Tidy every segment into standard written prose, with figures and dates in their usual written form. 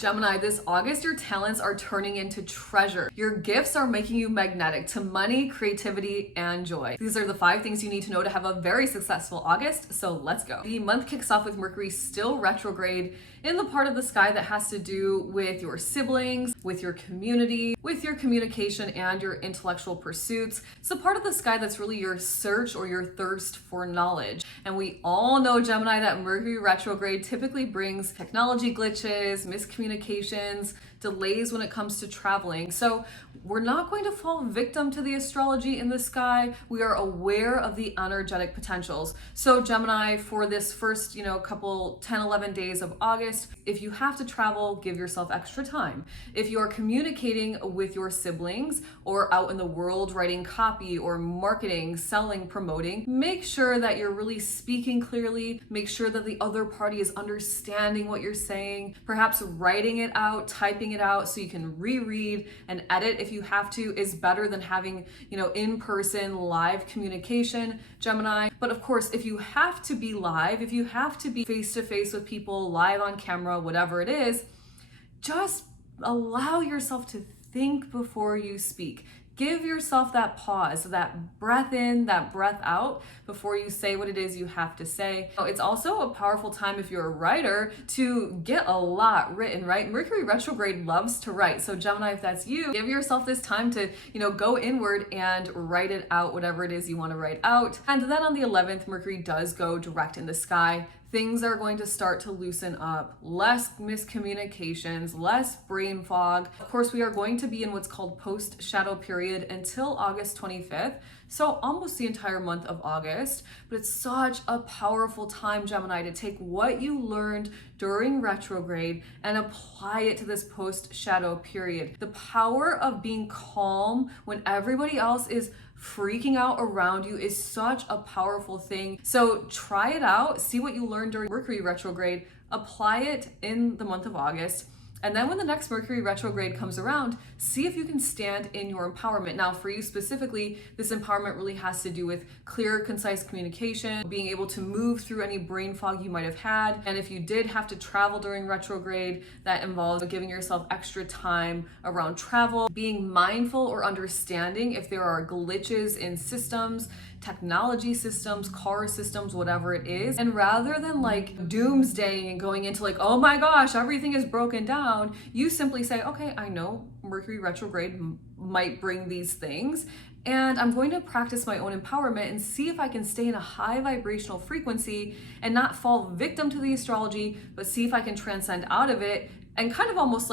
Gemini, this August, your talents are turning into treasure. Your gifts are making you magnetic to money, creativity, and joy. These are the 5 things you need to know to have a very successful August, so let's go. The month kicks off with Mercury still retrograde in the part of the sky that has to do with your siblings, with your community, with your communication, and your intellectual pursuits. It's a part of the sky that's really your search or your thirst for knowledge. And we all know, Gemini, that Mercury retrograde typically brings technology glitches, miscommunications, delays when it comes to traveling. So we're not going to fall victim to the astrology in the sky. We are aware of the energetic potentials. So Gemini, for this first, couple 10, 11 days of August, if you have to travel, give yourself extra time. If you are communicating with your siblings or out in the world writing copy or marketing, selling, promoting, make sure that you're really speaking clearly. Make sure that the other party is understanding what you're saying, perhaps writing it out, typing it out so you can reread and edit if you have to is better than having, in-person live communication, Gemini. But of course, if you have to be live, if you have to be face-to-face with people, live on camera, whatever it is, just allow yourself to think before you speak. Give yourself that pause, that breath in, that breath out before you say what it is you have to say. It's also a powerful time if you're a writer to get a lot written, right? Mercury retrograde loves to write. So Gemini, if that's you, give yourself this time to, go inward and write it out, whatever it is you want to write out. And then on the 11th, Mercury does go direct in the sky. Things are going to start to loosen up, less miscommunications, less brain fog. Of course, we are going to be in what's called post-shadow period until August 25th, so almost the entire month of August. But it's such a powerful time, Gemini, to take what you learned during retrograde and apply it to this post-shadow period. The power of being calm when everybody else is freaking out around you is such a powerful thing. So try it out, see what you learned during Mercury retrograde, apply it in the month of August. And then when the next Mercury retrograde comes around, see if you can stand in your empowerment. Now, for you specifically, this empowerment really has to do with clear, concise communication, being able to move through any brain fog you might have had. And if you did have to travel during retrograde, that involves giving yourself extra time around travel, being mindful or understanding if there are glitches in systems, technology systems, car systems, whatever it is. And rather than doomsdaying and going into oh my gosh, everything is broken down, you simply say, okay, I know Mercury retrograde might bring these things, and I'm going to practice my own empowerment and see if I can stay in a high vibrational frequency and not fall victim to the astrology, but see if I can transcend out of it and kind of almost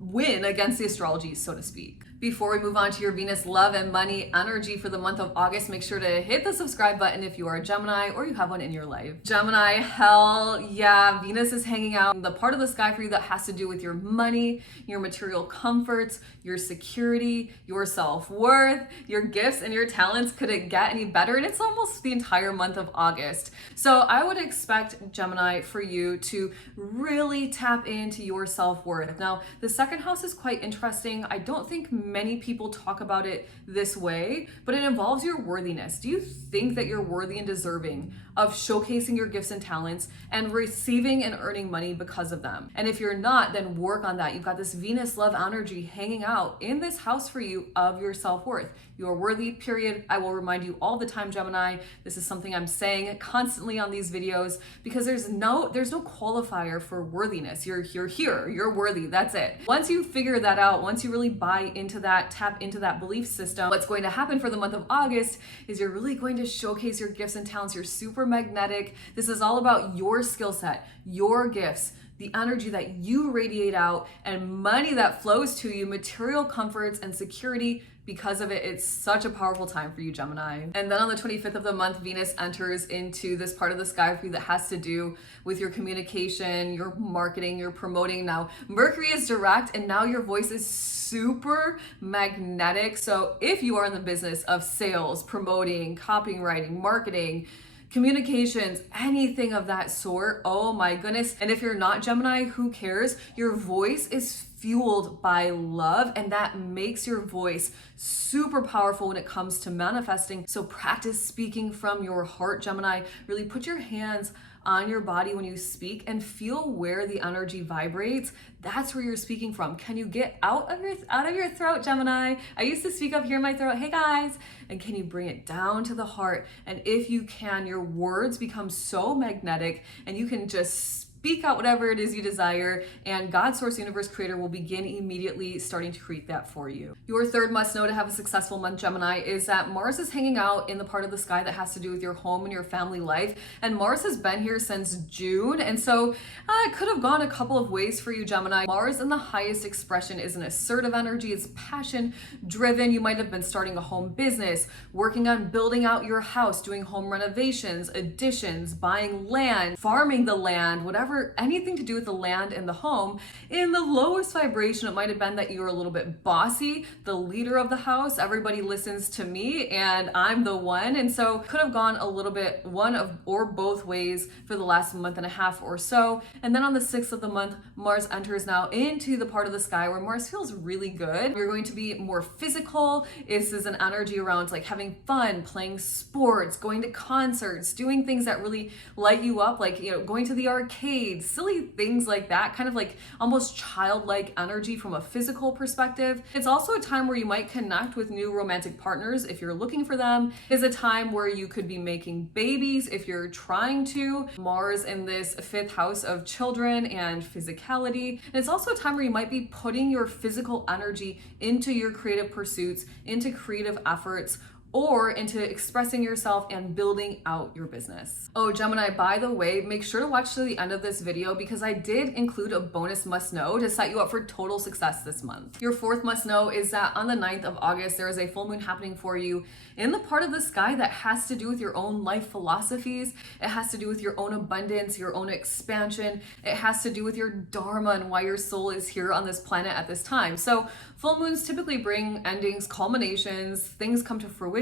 win against the astrology, so to speak. Before we move on to your Venus love and money energy for the month of August, make sure to hit the subscribe button if you are a Gemini or you have one in your life. Gemini, hell yeah, Venus is hanging out in the part of the sky for you that has to do with your money, your material comforts, your security, your self-worth, your gifts, and your talents. Could it get any better? And it's almost the entire month of August. So I would expect, Gemini, for you to really tap into your self-worth. Now, the second house is quite interesting. I don't think many people talk about it this way, but it involves your worthiness. Do you think that you're worthy and deserving of showcasing your gifts and talents and receiving and earning money because of them? And if you're not, then work on that. You've got this Venus love energy hanging out in this house for you of your self-worth. You are worthy, period. I will remind you all the time, Gemini. This is something I'm saying constantly on these videos because there's no qualifier for worthiness. You're here, you're worthy, that's it. Once you figure that out, once you really buy into that, tap into that belief system, what's going to happen for the month of August is you're really going to showcase your gifts and talents. You're super magnetic. This is all about your skill set, your gifts, the energy that you radiate out, and money that flows to you, material comforts and security. Because of it, it's such a powerful time for you, Gemini. And then on the 25th of the month, Venus enters into this part of the sky for you that has to do with your communication, your marketing, your promoting. Now, Mercury is direct, and now your voice is super magnetic. So if you are in the business of sales, promoting, copywriting, marketing, communications, anything of that sort, oh my goodness. And if you're not Gemini, who cares? Your voice is fueled by love, and that makes your voice super powerful when it comes to manifesting. So practice speaking from your heart, Gemini. Really put your hands on your body when you speak and feel where the energy vibrates. That's where you're speaking from. Can you get out of your throat, Gemini? I used to speak up here in my throat, hey guys, and can you bring it down to the heart? And if you can, your words become so magnetic and you can just speak out whatever it is you desire, and God, Source, Universe, Creator will begin immediately starting to create that for you. Your third must know to have a successful month, Gemini, is that Mars is hanging out in the part of the sky that has to do with your home and your family life. And Mars has been here since June. And so it could have gone a couple of ways for you, Gemini. Mars in the highest expression is an assertive energy. It's passion driven. You might have been starting a home business, working on building out your house, doing home renovations, additions, buying land, farming the land, whatever, anything to do with the land and the home. In the lowest vibration, it might have been that you were a little bit bossy, the leader of the house. Everybody listens to me and I'm the one. And so could have gone a little bit one of or both ways for the last month and a half or so. And then on the 6th of the month, Mars enters now into the part of the sky where Mars feels really good. You're going to be more physical. This is an energy around like having fun, playing sports, going to concerts, doing things that really light you up, like, you know, going to the arcade, silly things like that, kind of like almost childlike energy from a physical perspective. It's also a time where you might connect with new romantic partners if you're looking for them. It's a time where you could be making babies if you're trying to. Mars in this 5th house of children and physicality. And it's also a time where you might be putting your physical energy into your creative pursuits, into creative efforts, or into expressing yourself and building out your business. Oh, Gemini, by the way, make sure to watch to the end of this video because I did include a bonus must know to set you up for total success this month. Your 4th must know is that on the 9th of August, there is a full moon happening for you in the part of the sky that has to do with your own life philosophies. It has to do with your own abundance, your own expansion. It has to do with your dharma and why your soul is here on this planet at this time. So full moons typically bring endings, culminations, things come to fruition,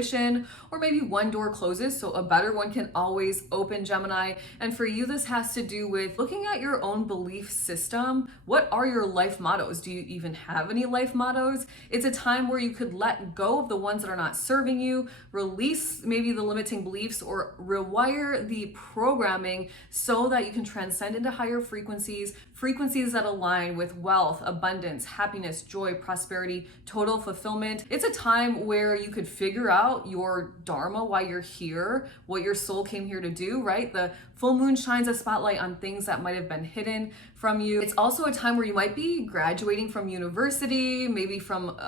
or maybe one door closes, so a better one can always open, Gemini. And for you, this has to do with looking at your own belief system. What are your life mottos? Do you even have any life mottos? It's a time where you could let go of the ones that are not serving you, release maybe the limiting beliefs, or rewire the programming so that you can transcend into higher frequencies that align with wealth, abundance, happiness, joy, prosperity, total fulfillment. It's a time where you could figure out your dharma, why you're here, what your soul came here to do, right? The full moon shines a spotlight on things that might have been hidden from you. It's also a time where you might be graduating from university, maybe from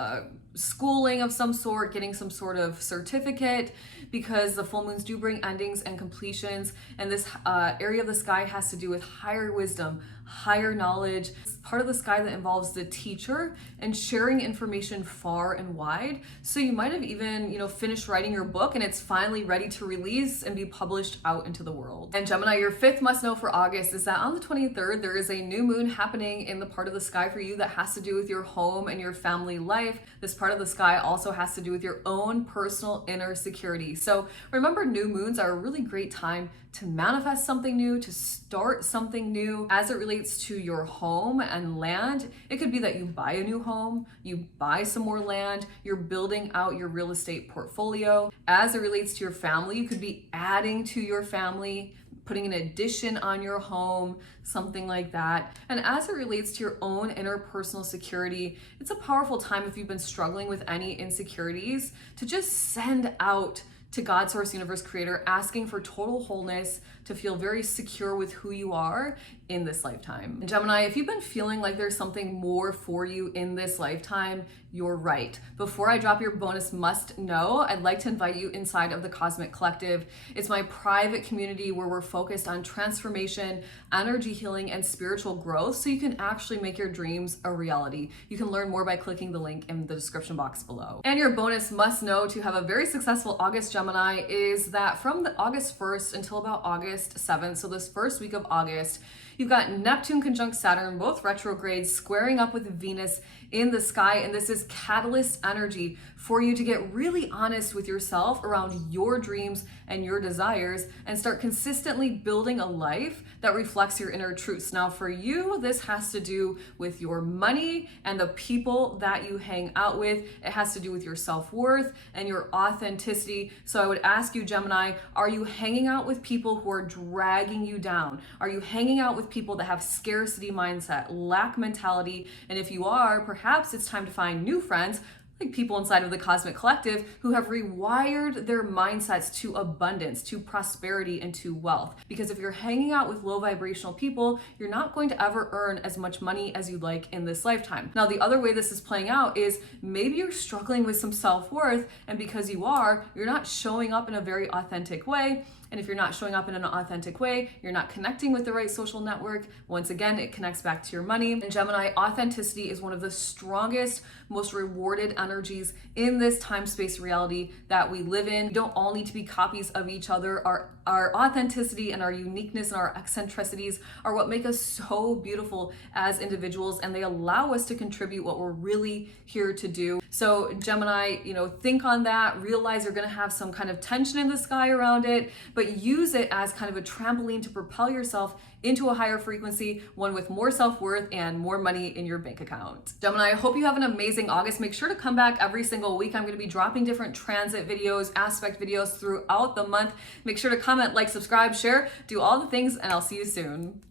schooling of some sort, getting some sort of certificate, because the full moons do bring endings and completions. And this area of the sky has to do with higher wisdom, higher knowledge. It's part of the sky that involves the teacher and sharing information far and wide. So you might have even, finished writing your book and it's finally ready to release and be published out into the world. And Gemini, your 5th must know for August is that on the 23rd, there is a new moon happening in the part of the sky for you that has to do with your home and your family life. This part of the sky also has to do with your own personal inner security. So remember, new moons are a really great time to manifest something new, to start something new. As it relates to your home and land, it could be that you buy a new home, you buy some more land, you're building out your real estate portfolio. As it relates to your family, you could be adding to your family, putting an addition on your home, something like that. And as it relates to your own interpersonal security, it's a powerful time if you've been struggling with any insecurities to just send out to God, Source, Universe, Creator, asking for total wholeness, to feel very secure with who you are in this lifetime. And Gemini, if you've been feeling like there's something more for you in this lifetime, you're right. Before I drop your bonus must know, I'd like to invite you inside of the Cosmic Collective. It's my private community where we're focused on transformation, energy healing, and spiritual growth so you can actually make your dreams a reality. You can learn more by clicking the link in the description box below. And your bonus must know to have a very successful August, Gemini, is that from the August 1st until about August 7th, so this first week of August, you've got Neptune conjunct Saturn, both retrogrades, squaring up with Venus in the sky. And this is catalyst energy for you to get really honest with yourself around your dreams and your desires and start consistently building a life that reflects your inner truths. Now for you, this has to do with your money and the people that you hang out with. It has to do with your self-worth and your authenticity. So I would ask you, Gemini, are you hanging out with people who are dragging you down? Are you hanging out with people that have scarcity mindset, lack mentality? And if you are, perhaps it's time to find new friends, like people inside of the Cosmic Collective who have rewired their mindsets to abundance, to prosperity, and to wealth. Because if you're hanging out with low vibrational people, you're not going to ever earn as much money as you'd like in this lifetime. Now, the other way this is playing out is maybe you're struggling with some self-worth, and because you are, you're not showing up in a very authentic way. And if you're not showing up in an authentic way, you're not connecting with the right social network. Once again, it connects back to your money. And Gemini, authenticity is one of the strongest, most rewarded energies in this time-space reality that we live in. We don't all need to be copies of each other. Our authenticity and our uniqueness and our eccentricities are what make us so beautiful as individuals, and they allow us to contribute what we're really here to do. So Gemini, think on that, realize you're gonna have some kind of tension in the sky around it, but use it as kind of a trampoline to propel yourself into a higher frequency, one with more self-worth and more money in your bank account. Gemini, I hope you have an amazing August. Make sure to come back every single week. I'm going to be dropping different transit videos, aspect videos throughout the month. Make sure to comment, like, subscribe, share, do all the things, and I'll see you soon.